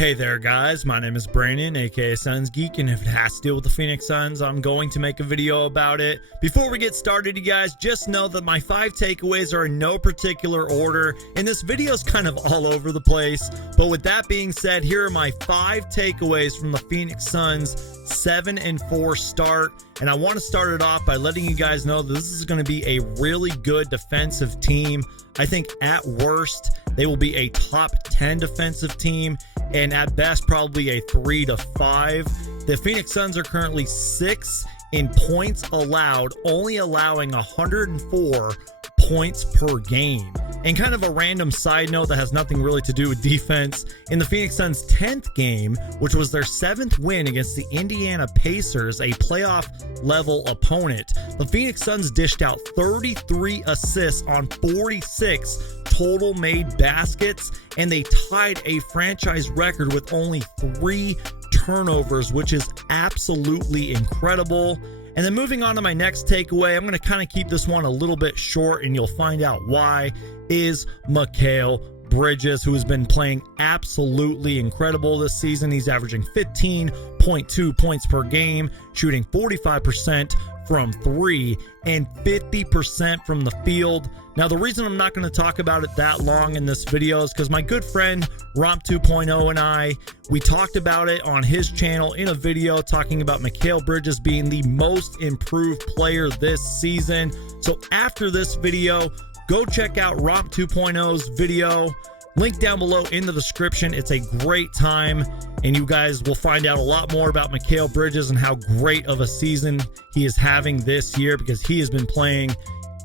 Hey there guys, my name is Brandon, aka Suns Geek, and if it has to deal with the Phoenix Suns, I'm going to make a video about it. Before we get started, you guys, just know that my 5 takeaways are in no particular order, and this video is kind of all over the place. But with that being said, here are my 5 takeaways from the Phoenix Suns 7-4 start. And I want to start it off by letting you guys know that this is going to be a really good defensive team. I think at worst, they will be a top 10 defensive team, and at best, probably a 3 to 5. The Phoenix Suns are currently 6th in points allowed, only allowing 104 points per game. And kind of a random side note that has nothing really to do with defense, in the Phoenix Suns' 10th game, which was their 7th win against the Indiana Pacers, a playoff level opponent, the Phoenix Suns dished out 33 assists on 46 total made baskets, and they tied a franchise record with only 3 turnovers, which is absolutely incredible. And then moving on to my next takeaway, I'm going to kind of keep this one a little bit short, and you'll find out why, is Mikal Bridges, who has been playing absolutely incredible this season. He's averaging 15.2 points per game, shooting 45% from 3 and 50% from the field. Now, the reason I'm not going to talk about it that long in this video is because my good friend Romp 2.0 and we talked about it on his channel in a video talking about Mikal Bridges being the most improved player this season. So after this video, go check out Romp 2.0's video. Link down below in the description. It's a great time, and you guys will find out a lot more about Mikal Bridges and how great of a season he is having this year, because he has been playing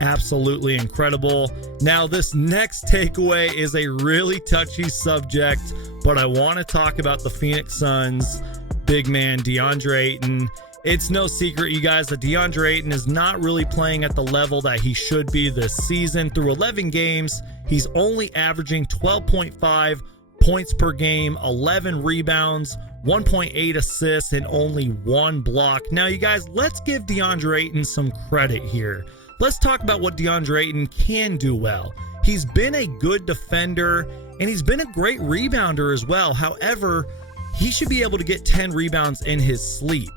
absolutely incredible. Now, this next takeaway is a really touchy subject, but I want to talk about the Phoenix Suns big man Deandre Ayton. It's no secret, you guys, that Deandre Ayton is not really playing at the level that he should be this season. Through 11 games, he's only averaging 12.5 points per game, 11 rebounds, 1.8 assists, and only 1 block. Now, you guys, let's give Deandre Ayton some credit here. Let's talk about what Deandre Ayton can do well. He's been a good defender, and he's been a great rebounder as well. However, he should be able to get 10 rebounds in his sleep.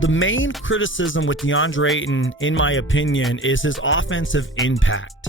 The main criticism with Deandre Ayton, in my opinion, is his offensive impact.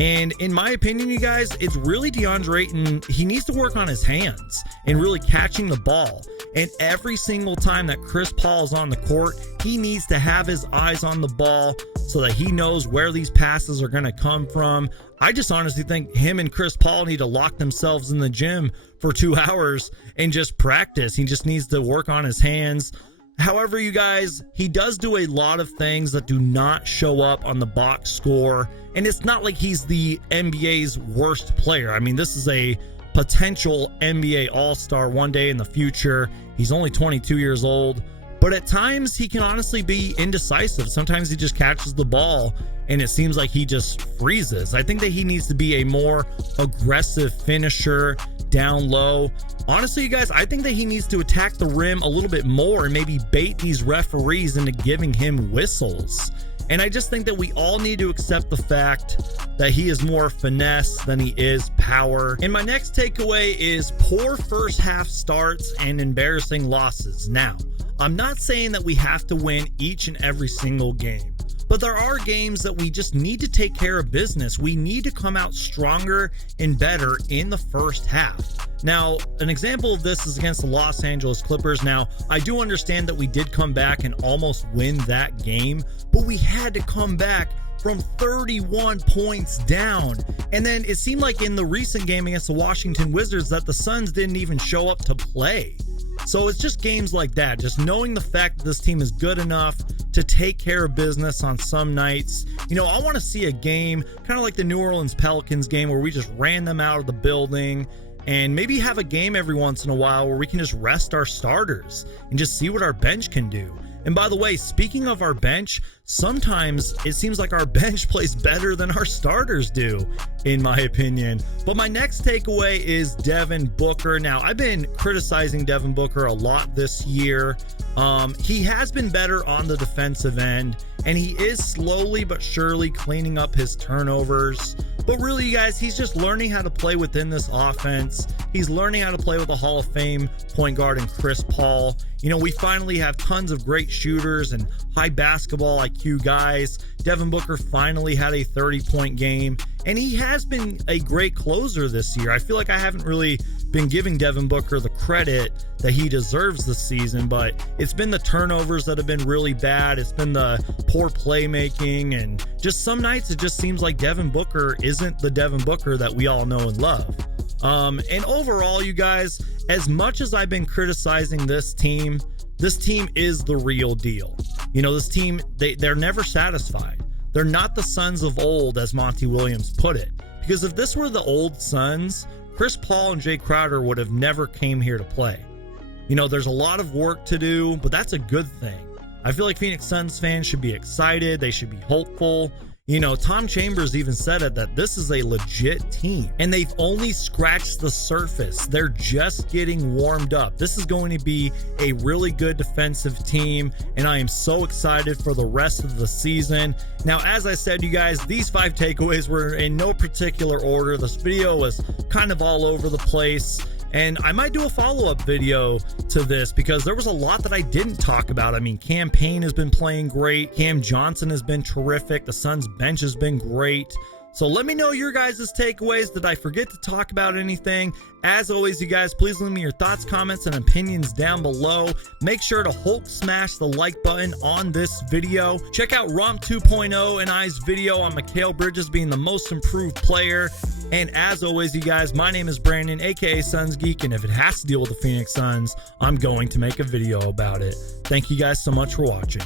And in my opinion, you guys, it's really Deandre Ayton. He needs to work on his hands and really catching the ball. And every single time that Chris Paul is on the court, he needs to have his eyes on the ball so that he knows where these passes are going to come from. I just honestly think him and Chris Paul need to lock themselves in the gym for 2 hours and just practice. He just needs to work on his hands. However, you guys, he does do a lot of things that do not show up on the box score, and it's not like he's the NBA's worst player. I mean, this is a potential NBA All-Star one day in the future. He's only 22 years old, but at times he can honestly be indecisive. Sometimes he just catches the ball and it seems like he just freezes. I think that he needs to be a more aggressive finisher down low. Honestly, you guys, I think that he needs to attack the rim a little bit more and maybe bait these referees into giving him whistles. And I just think that we all need to accept the fact that he is more finesse than he is power. And my next takeaway is poor first half starts and embarrassing losses. Now, I'm not saying that we have to win each and every single game, but there are games that we just need to take care of business. We need to come out stronger and better in the first half. Now, an example of this is against the Los Angeles Clippers. Now, I do understand that we did come back and almost win that game, but we had to come back from 31 points down. And then it seemed like in the recent game against the Washington Wizards that the Suns didn't even show up to play. So it's just games like that, just knowing the fact that this team is good enough to take care of business on some nights. You know, I want to see a game kind of like the New Orleans Pelicans game where we just ran them out of the building, and maybe have a game every once in a while where we can just rest our starters and just see what our bench can do. And by the way, speaking of our bench, sometimes it seems like our bench plays better than our starters do, in my opinion. But my next takeaway is Devin Booker. Now, I've been criticizing Devin Booker a lot this year. He has been better on the defensive end, and he is slowly but surely cleaning up his turnovers. But really, you guys, he's just learning how to play within this offense. He's learning how to play with a Hall of Fame point guard in Chris Paul. You know, we finally have tons of great shooters and high basketball IQ guys. Devin Booker finally had a 30-point game, and he has been a great closer this year. I feel like I haven't really been giving Devin Booker the credit that he deserves this season, but it's been the turnovers that have been really bad. It's been the poor playmaking, and just some nights it just seems like Devin Booker isn't the Devin Booker that we all know and love. And overall, you guys, as much as I've been criticizing this team is the real deal. You know, this team, they're never satisfied. They're not the Suns of old, as Monty Williams put it. Because if this were the old Suns, Chris Paul and Jay Crowder would have never came here to play. You know, there's a lot of work to do, but that's a good thing. I feel like Phoenix Suns fans should be excited. They should be hopeful. You know, Tom Chambers even said it, that this is a legit team, and they've only scratched the surface. They're just getting warmed up. This is going to be a really good defensive team, and I am so excited for the rest of the season. Now, as I said, you guys, these 5 takeaways were in no particular order. This video was kind of all over the place. And I might do a follow-up video to this because there was a lot that I didn't talk about. I mean, Cam Payne has been playing great. Cam Johnson has been terrific. The Suns bench has been great. So let me know your guys' takeaways. Did I forget to talk about anything? As always, you guys, please leave me your thoughts, comments, and opinions down below. Make sure to Hulk smash the like button on this video. Check out Romp 2.0 and I's video on Mikal Bridges being the most improved player. And as always, you guys, my name is Brandon, aka Suns Geek, and if it has to deal with the Phoenix Suns, I'm going to make a video about it. Thank you guys so much for watching.